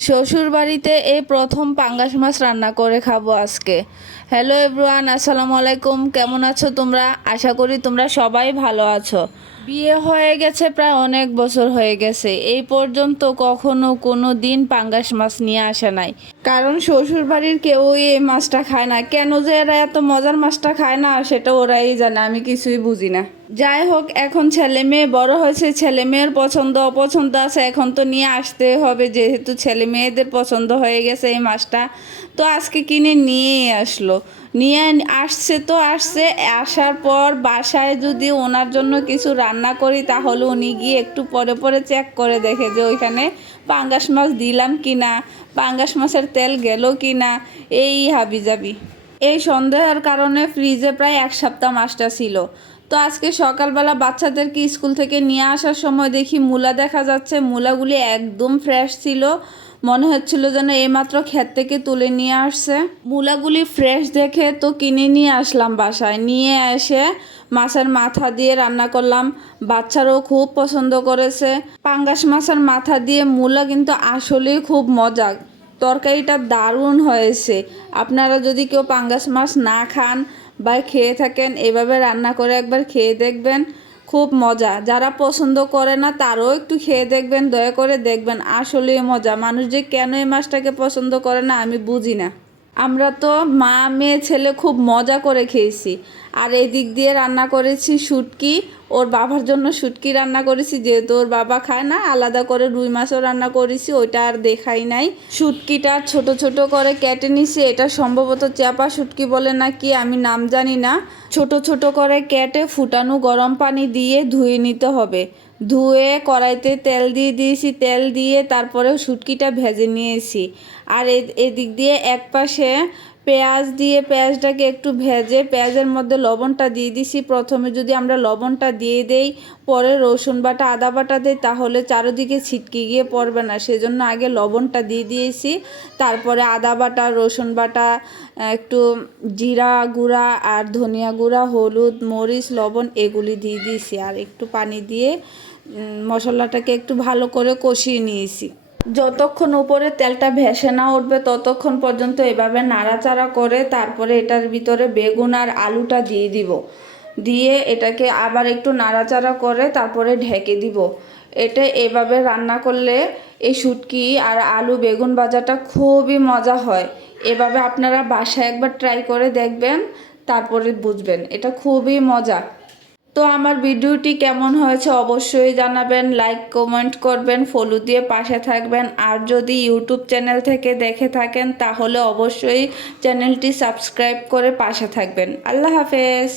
শ্বশুর বাড়িতে এই প্রথম পাঙ্গাস মাছ রান্না করে খাব আজকে। হ্যালো এভরিওয়ান আসসালামু আলাইকুম। কেমন আছো তোমরা? আশা করি তোমরা সবাই ভালো আছো। বিয়ে হয়ে গেছে, প্রায় অনেক বছর হয়ে গেছে। এই পর্যন্ত কখনো কোনো দিন পাঙ্গাস মাছ নিয়ে আসে নাই। কারণ শ্বশুর বাড়ির কেউই এই মাছটা খায় না। কেন যে এরা এত মজার মাছটা খায় না, সেটা ওরাই জানে। আমি কিছুই বুঝি না। যাই হোক, এখন ছেলে মেয়ে বড় হয়েছে, ছেলে মেয়ের পছন্দ, অপছন্দ আছে, এখন তো নিয়ে আসতে হবে, যেহেতু ছেলে মেয়েদের পছন্দ হয়ে গেছে এই মাছটা তো আজকে কিনে নিয়েই আসলো। নিয়ে আসছে তো আসছে, আসার পর বাসায় যদি ওনার জন্য কিছু রান্না করি, তাহলে উনি গিয়ে একটু পরে পরে চেক করে দেখে যে ওইখানে পাঙ্গাস মাছ দিলাম কি না পাঙ্গাস মাছের তেল গেল কি না এই হাবিজাবি। এই সন্দেহের কারণে ফ্রিজে প্রায় এক সপ্তাহ মাছটা ছিল। তো আজকে সকালবেলা বাচ্চাদেরকে স্কুল থেকে নিয়ে আসার সময় দেখি মূলা দেখা যাচ্ছে। মূলাগুলি একদম ফ্রেশ ছিল। মনে হচ্ছিল যেন এইমাত্র ক্ষেত থেকে তুলে নিয়ে আসছে। মূলাগুলি ফ্রেশ দেখে তো কিনে নিয়ে আসলাম বাসায়। নিয়ে এসে মাছের মাথা দিয়ে রান্না করলাম। বাচ্চারাও খুব পছন্দ করেছে। পাঙ্গাস মাছের মাথা দিয়ে মূলা কিন্তু আসলেই খুব মজা। তরকারিটা দারুণ হয়েছে। আপনারা যদি কেউ পাঙ্গাস মাছ না খান বা খেয়ে থাকেন, এভাবে রান্না করে একবার খেয়ে দেখবেন, খুব মজা। যারা পছন্দ করে না, তারও একটু খেয়ে দেখবেন, দয়া করে দেখবেন আসলে মজা। মানুষ যে কেন এই মাছটাকে পছন্দ করে না, আমি বুঝি না। আমরা তো মা, মেয়ে, ছেলে খুব মজা করে খেয়েছি। আর এই দিক দিয়ে রান্না করেছি শুটকি ওর বাবার জন্য শুটকি রান্না করেছি, যেহেতু ওর বাবা খায় না, আলাদা করে রুই মাছও রান্না করেছি, ওইটা আর দেখাই নাই। শুটকিটা ছোট ছোট করে কেটে নিছি, এটা সম্ভবত চাপা শুটকি বলে না কি আমি নাম জানি না। ছোট ছোট করে কেটে ফুটানো গরম পানি দিয়ে ধুয়ে নিতে হবে। ধুয়ে কড়াইতে তেল দিয়ে দিয়েছি, তেল দিয়ে তারপরে শুটকিটা ভেজে নিয়েছি। আর এদিক দিয়ে এক পাশে পেঁয়াজ দিয়ে পেঁয়াজটাকে একটু ভেজে পেঁয়াজের মধ্যে লবণটা দিয়ে দিছি। প্রথমে যদি আমরা লবণটা দিয়ে দেই, পরে রসুন বাটা, আদা বাটা দেই, তাহলে চারিদিকে ছিটকে গিয়ে পড়বে না। সেজন্য আগে লবণটা দিয়ে দিয়েছি। তারপরে আদা বাটা, রসুন বাটা, একটু জিরা গুঁড়া আর ধনিয়া গুঁড়া, হলুদ, মরিচ, লবণ এগুলি দিয়ে দিয়েছি। আর একটু পানি দিয়ে মশলাটাকে একটু ভালো করে কষিয়ে নিয়েছি। যতক্ষণ উপরে তেলটা ভেসে না উঠবে ততক্ষণ পর্যন্ত এভাবে নাড়াচাড়া করে তারপরে এটার ভিতরে বেগুন আর আলুটা দিয়ে দিব। দিয়ে এটাকে আবার একটু নাড়াচাড়া করে তারপরে ঢেকে দিব। এটা এভাবে রান্না করলে এই শুটকি আর আলু বেগুন ভাজাটা খুবই মজা হয়। এভাবে আপনারা বাসায় একবার ট্রাই করে দেখবেন, তারপরে বুঝবেন। এটা খুবই মজা। তো আমার ভিডিওটি কেমন হয়েছে অবশ্যই জানাবেন লাইক কমেন্ট করবেন ফলো দিয়ে পাশে থাকবেন। আর যদি ইউটিউব চ্যানেল থেকে দেখে থাকেন, তাহলে অবশ্যই চ্যানেলটি সাবস্ক্রাইব করে পাশে থাকবেন। আল্লাহ হাফেজ।